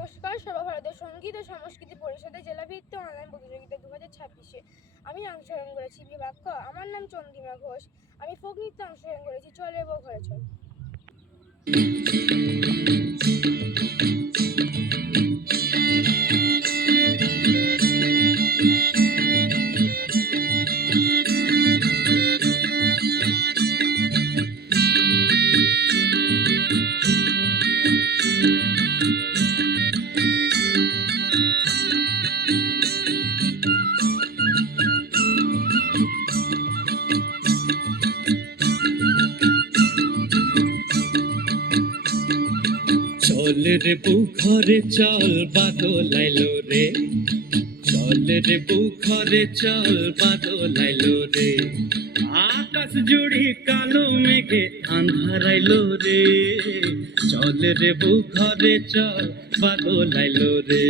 নমস্কার। সর্বভারতীয় সঙ্গীত ও সংস্কৃতি পরিষদের জেলাভিত্তিক অনলাইন প্রতিযোগিতা 2026-এ আমি অংশগ্রহণ করেছি বিভাগ ক। আমার নাম চন্দ্রিমা ঘোষ। আমি ফোক নৃত্যে অংশগ্রহণ করেছি চল রে বউ ঘরে চল। চল রে বউ ঘরে চল বাদল আইলো রে, চল রে বউ ঘরে চল বাদল আইলো রে, আকাশ জুড়ি কালো মেঘে আন্ধার আইলো রে, চল রে বউ ঘরে চল বাদল আইলো রে।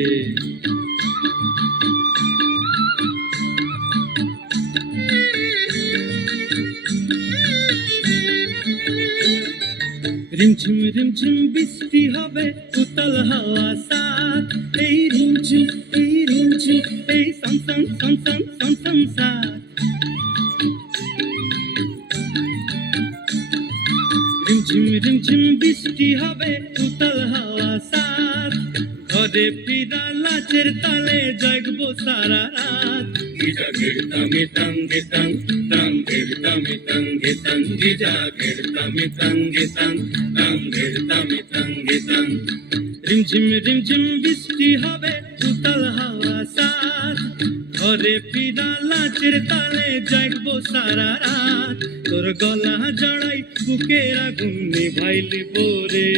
রিমঝিম রিমঝিম বৃষ্টি হবে উতল হাওয়া সাথ, এই রিমঝিম এই সম সম সম সম সম সম সাথ। রিমঝিম রিমঝিম বৃষ্টি হবে উতল হাওয়া সাথ, ঘরে ফিরা লাচের তালে জাগবো সারা রাত। গিজাগের তামে তাঙ্গে তাং তাঙ্গের তামে তাঙ্গে তাং, গিজাগের তামে তাঙ্গে তাং তাঙ্গের তামে তাঙ্গে তাং। রিমঝিম রিমঝিম বৃষ্টি হবে উতল হাওয়া সাথ, ঘরে ফিরা লাচের তালে জাগবো সারা রাত। তোর গলা জড়াই বুকের আগুন নিভাইলি রে,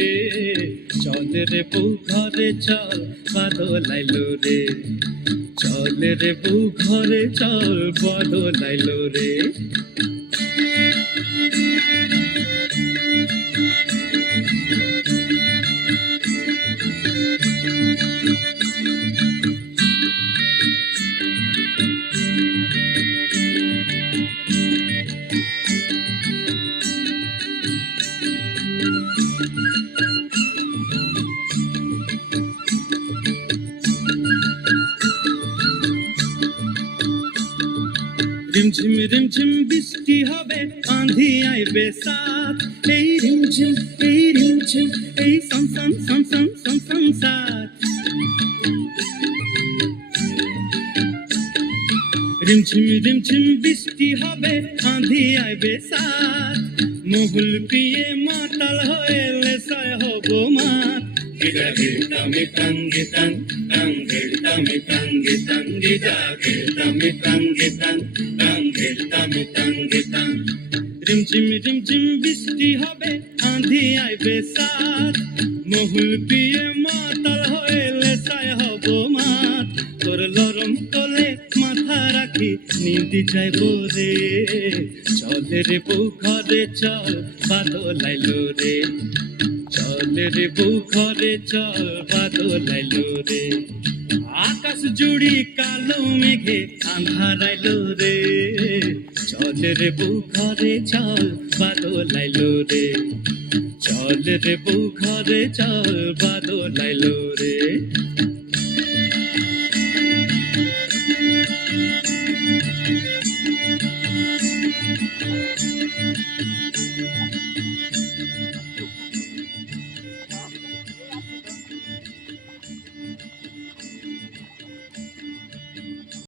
চল রে বউ ঘরে চল বাদল আইলো রে, চল রে বউ ঘরে চল বাদল আইলো রে। রিমঝিম রিমঝিম বৃষ্টি হবে আঁধি আইবে সাথ, এই রিমঝিম এই সম সম সম সম সম সম সাথ। রিমঝিম রিমঝিম বৃষ্টি হবে আঁধি আইবে সাথ, মহুল পিয়ে মাতাল হয়ে লেসায় হব মাত। গিজাগের তামে তাঙ্গে তাং তাঙ্গের তামে তাঙ্গে তাং, গিজাগের তামে তাঙ্গে তাং তাঙ্গের তামে তাঙ্গে তাং। রিমঝিম রিমঝিম বৃষ্টি হবে আঁধি আইবে সাথ, মহুল পিয়ে মাতাল হয়ে লেসায় হব মাত। তোর লরম তোলে মাথা রাখি নিদি যাইব রে, চল রে বউ ঘরে চল বাদল আইলো রে, চল রে বউ ঘরে চল বাদল আইলো রে, আকাশ জুড়ি কালো মেঘে আন্ধার আইলো রে, চল রে বউ ঘরে চল বাদল আইলো রে, চল রে বউ ঘরে চল বাদল আইলো রে।